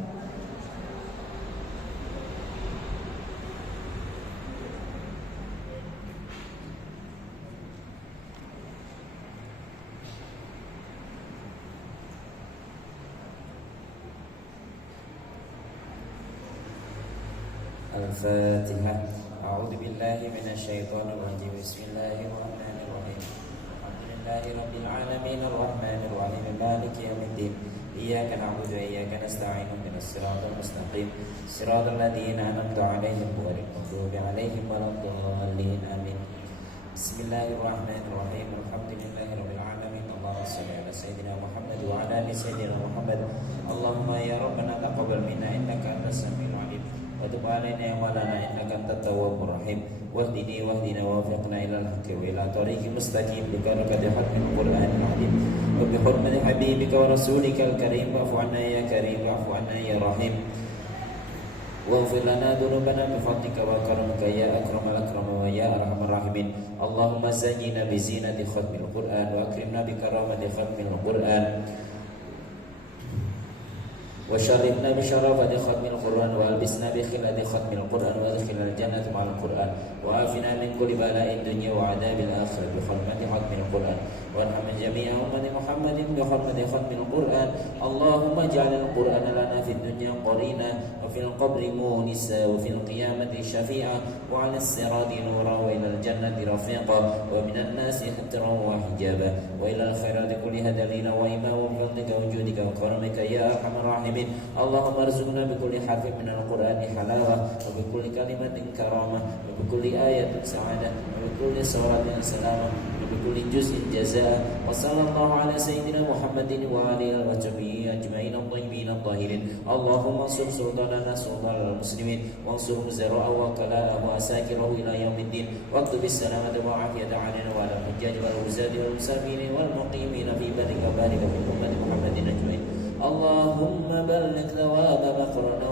Al-Fatihah. A'udzu billahi minasyaitonir rajim. Bismillahirrahmanirrahim. Alhamdulillahi rabbil alamin arrahmanir rahim maliki yaumiddin. Iyyaka na'budu wa iyyaka nasta'in ihdinas siratal mustaqim siratal ladzina an'amta 'alaihim ghairil maghdubi 'alaihim waladdallin. Amin. Bismillahirrahmanirrahim. Alhamdulillahi rabbil alamin. Allahumma shalli ala sayyidina Muhammad wa ala ali sayyidina Muhammad. Allahumma ya rabbana taqabbal minna innaka antas samiul 'alim. Wa tub 'alaina ya maulana innaka antat tawwabur rahim. Wahdini wahdina wafiqna ilal haqqi wa ila tariqil mustaqim bi barakati hadmil Qur'anil 'azim wa bi hurmati habibika wa rasulikal karim wa'fu 'anna ya karim wa'fu 'anna ya rahim. Waghfir lana dzunubana bi fadlika wa karamika ya akramal akramin wa ya arhamar rahimin. Allahumma zayyina bi zinati khatmil Qur'an wa akrimna bi karamati khatmil Qur'an. Wa syarifna bi syarafati khatmil Qur'an wa albisna bi khilati khatmil Qur'an wa adkhilna al-jannata ma'al Qur'an wa afina min kulli bala'id dunya wa 'adzabil akhirah bi hurmati khatmil Qur'an wa arham jami'a ummati Muhammadin bi hurmati khatmil Qur'an. Allahumma ij'alil Qur'ana lana fid dunya qarina wa fil qabri munisa wa fil qiyamati syafi'a wa 'alas sirati nura wa ilal jannati rafiqa wa minan nasi hatran wa hijaba wa ilal khairati kulliha dalila wa imama bi fadlika wa judika wa karamika ya arhamar rahimin. Allahumma arzuqna bi kulli harfin minal Qur'ani halawah wa bi kulli kalimatin karamah wa bi kulli ayatin sa'adah wa bi kulli suratin salamah wa bi kulli juz'in jazaa. Wa sallallahu ala sayyidina Muhammadin wa alihi wa sahbihi ajma'in at-tayyibin at-tahirin. Allahumma ansur sultanana sultanal muslimin wa ansur muzara'a wa qala'ahu wa asakirahu ila yaumiddin wa aktub bis-salamati wa afiyata 'alaina wa 'alal hujjaj wal uzadi wal musafirin wal muqimin fi barika barika fi ummati Muhammadin ajma'in. Allahumma balligh thawaba ma qara'na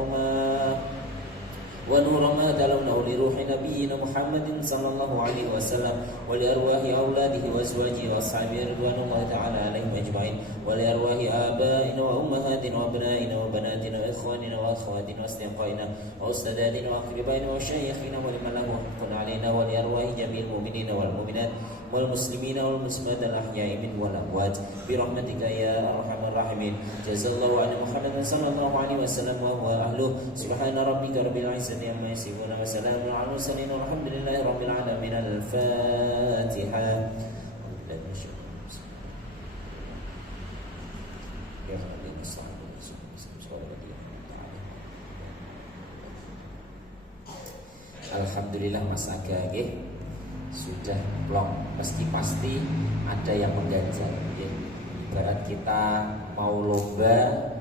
wa nura ma talawna li ruhi nabiyyina Muhammadin sallallahu alaihi wasallam wa li arwahi auladihi wa azwajihi wa ashabihi ridwanullahi ta'ala alaihim ajma'in wa li arwahi abaina wa ummahatina wa abnaina wa banatina wa ikhwanina wa akhwatina wa asdiqaina wa ustadadina wa aqribaina wa shaykhina wa liman lahu haqqun alaina wa li arwahi jami'il mu'minina wal mu'minat wal muslimina wal muslimat al ahya'i min wal amwat bi rahmatika ya arhamar rahimin. Jazallahu anna Muhammadan sallallahu alaihi wasallam wa huwa ahluh. Subhana rabbika rabbil izzati amma yasifun wa salamun alal mursalin walhamdulillahi rabbil alamin. Al-Fatihah. Alhamdulillah Mas Aga nggih sudah plong, meski pasti ada yang mengganjal nggih. Ibarat kita mau lomba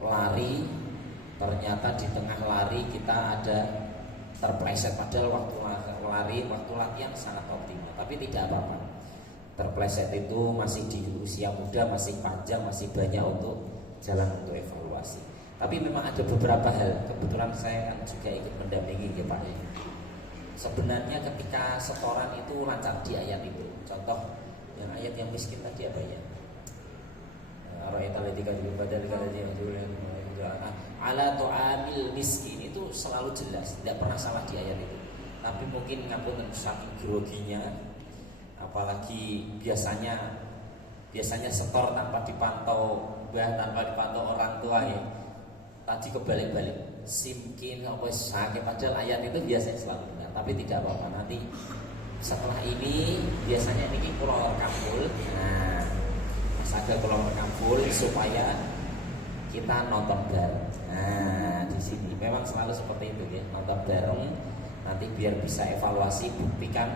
lari, ternyata di tengah lari kita ada terpleset, padahal waktu lari, waktu latihan sangat optimal, tapi tidak apa-apa. Terpleset itu masih di usia muda, masih panjang, masih banyak untuk jalan untuk evaluasi. Tapi memang ada beberapa hal, kebetulan saya kan juga ikut mendampingi ya Pak. Sebenarnya ketika setoran itu lancar di ayat itu. Contoh yang ayat yang miskin tadi apa ya? Ala tu'amil miskin itu selalu jelas, tidak pernah salah di ayat itu. Tapi mungkin ngapunten saking groginya, apalagi biasanya setor tanpa dipantau, tanpa dipantau orang tua ya. Tadi kebalik-balik, simkin apa sakit, padahal ayat itu biasanya selalu benar. Tapi tidak apa-apa, nanti setelah ini biasanya ini kurang kampul. Nah, saja kurang kampul supaya kita nonton bareng. Nah, di sini memang selalu seperti itu ya, nonton bareng. Nanti biar bisa evaluasi, buktikan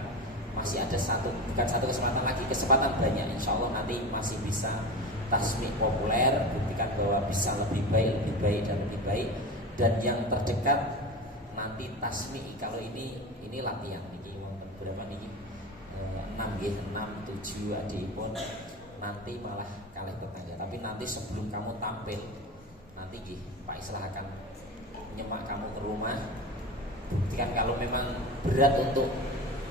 masih ada bukan satu kesempatan lagi, kesempatan banyak. Insya Allah nanti masih bisa tasmi populer, buktikan bahwa bisa lebih baik dan lebih baik. Dan yang terdekat nanti tasmi, kalau ini latihan niki berapa niki 6 nggih 6 7 adipun nanti malah kalah tetangga. Tapi nanti sebelum kamu tampil nanti nggih Pak Islah akan menyemak kamu ke rumah, buktikan kalau memang berat untuk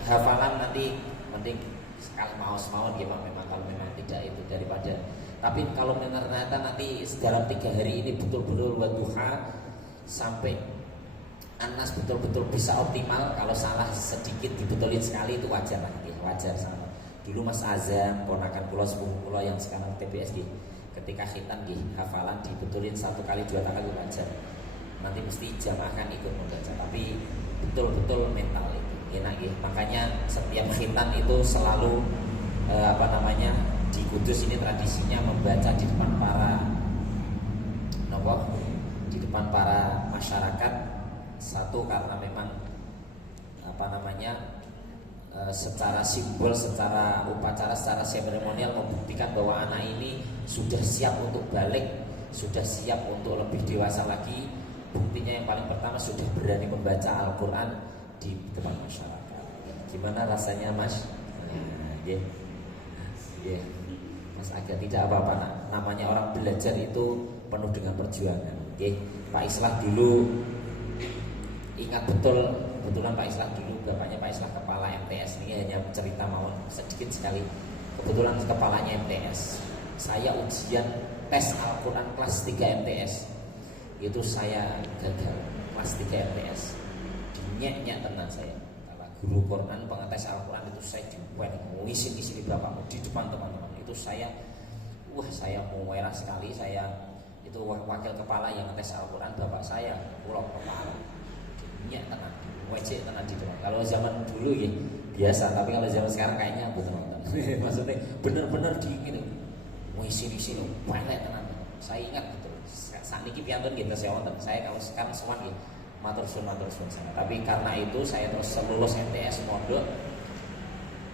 hafalan nanti penting sekali mawon nggih Pak. Memang kalau memang tidak itu daripada. Tapi kalau ternyata nanti dalam 3 hari ini betul-betul wadduha sampai Anas betul-betul bisa optimal, kalau salah sedikit dibetulin sekali itu wajar lah, wajar sama. Dulu Mas Azam, ponakan kula sepupu kula yang sekarang TPS ketika khitan hafalan dibetulin 1 kali 2 kali wajar. nanti mesti jamaah kan ikut membaca, tapi betul-betul mental itu enak ya. Makanya setiap khitan itu selalu di Kudus ini tradisinya membaca di depan para masyarakat. Satu karena memang secara simbol, secara upacara, secara seremonial membuktikan bahwa anak ini sudah siap untuk balik, sudah siap untuk lebih dewasa lagi. Buktinya yang paling pertama sudah berani membaca Al-Quran di depan masyarakat. Gimana rasanya Mas? Mas Aga, tidak apa-apa nak. Namanya orang belajar itu penuh dengan perjuangan. Pak Islah dulu, ingat kebetulan Pak Islah dulu, bapaknya Pak Islah kepala MTS. Ini hanya cerita mau sedikit sekali. Kebetulan kepalanya MTS. Saya ujian tes Al-Quran kelas 3 MTS. Itu saya gagal kelas 3 MTS. Dinyek-nyek tenan saya. Kalau guru Quran pengetes Al-Quran itu saya dibuat ngisi bapakmu di depan teman-teman. Itu saya merah sekali. Saya itu wakil kepala yang ngetes Al-Quran, bapak saya pulau kepala. Dinyek tenan, wajib tenan di depan. Kalau zaman dulu ya biasa, tapi kalau zaman sekarang kayaknya betul-betul. Maksudnya benar-benar diingin ngisi loh, banyak tenan. Saya ingat betul. Saat ini piantun gitu saya kalau sekarang semua gitu matur suwun saya. Tapi karena itu saya terus lulus MTS mondok.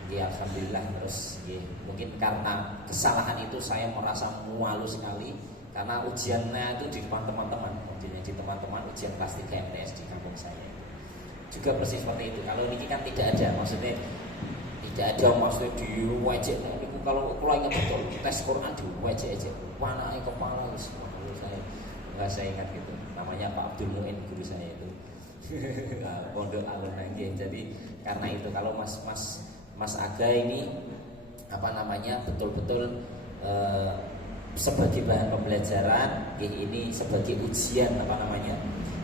Ya alhamdulillah terus mungkin karena kesalahan itu saya merasa malu sekali karena ujiannya itu di depan teman-teman. Ujian kelas 3 MTS di kampung saya. Juga persis seperti itu. Kalau ini kan tidak ada, maksudnya di wajib. Kalau ingat betul tes Quran di wajib aja. Mana kepala saya ingat gitu. Namanya Pak Abdul Muin guru saya itu. Pondok Alun Nangge. Jadi karena itu kalau Mas Aga ini betul-betul sebagai bahan pembelajaran, ini sebagai ujian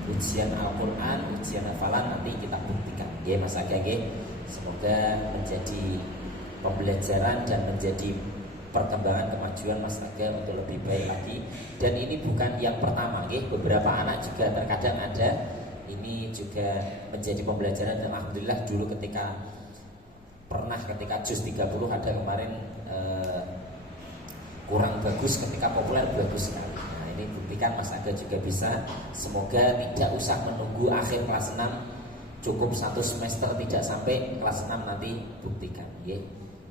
ujian Al-Quran, ujian hafalan nanti kita buktikan. Mas Aga, semoga menjadi pembelajaran dan menjadi perkembangan kemajuan Mas Aga untuk lebih baik lagi. Dan ini bukan yang pertama, beberapa anak juga terkadang ada. Ini juga menjadi pembelajaran dan alhamdulillah dulu ketika juz 30 ada kemarin kurang bagus, ketika populer bagus sekali. Nah ini buktikan Mas Aga juga bisa. Semoga tidak usah menunggu akhir kelas 6, cukup 1 semester tidak sampai kelas 6 nanti buktikan.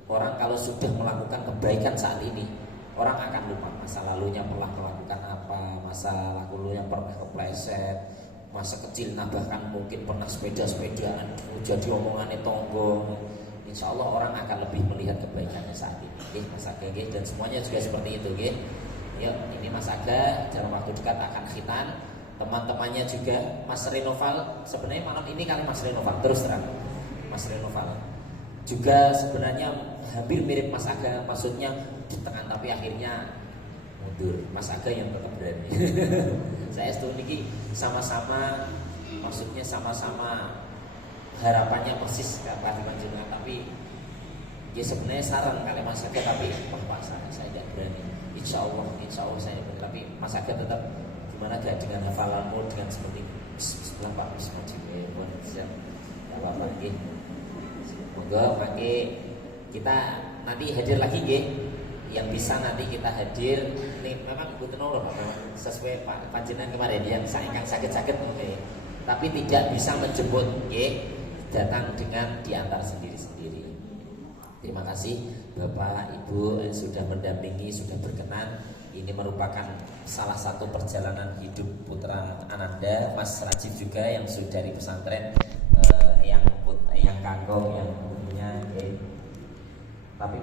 Orang kalau sudah melakukan kebaikan saat ini, orang akan lupa masa lalunya pernah melakukan apa, masa lalunya pernah kepleset, masa kecil bahkan mungkin pernah sepedaan jadi omongannya tonggo. Insya Allah orang akan lebih melihat kebaikannya saat ini. Mas Aga dan semuanya juga seperti itu. Yuk, ini Mas Aga dalam waktu dekat akan khitan. Teman-temannya juga Mas Renoval. Sebenarnya malam ini kali Mas Renoval terus terang. Mas Renoval juga sebenarnya hampir mirip Mas Aga, maksudnya di tengah tapi akhirnya mundur. Mas Aga yang tetap berani. Saya setuju sama-sama, maksudnya sama-sama harapannya persis ke Pak Panjenengan, tapi sebenarnya saran kali Mas Aga, tapi Pak saya tidak berani. Insya Allah saya berani. Tapi Mas Aga tetap gimana gak dengan hafalanmu dengan seperti setelah Pak Bisma juga siap. Tidak apa-apa Moga pakai kita nanti hadir lagi yang bisa nanti kita hadir. Ini memang butuh nomor sesuai Pak Panjenengan kemarin yang sakit-sakit tapi tidak bisa menjemput datang dengan diantar sendiri-sendiri. Terima kasih Bapak Ibu yang sudah mendampingi, sudah berkenan. Ini merupakan salah satu perjalanan hidup putra Ananda, Mas Rajib juga yang sudah dari pesantren yang kagok yang punya tapi